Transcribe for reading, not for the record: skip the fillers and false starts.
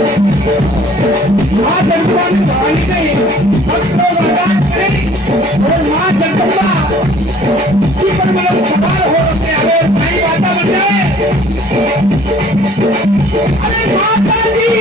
माँ जगदम्बा ने भवानी नहीं भक्तों वरदान करें और माँ जगदम्बा की पर मतलब सवार हो रहे अगर भाई माता बन जाए अरे माता जी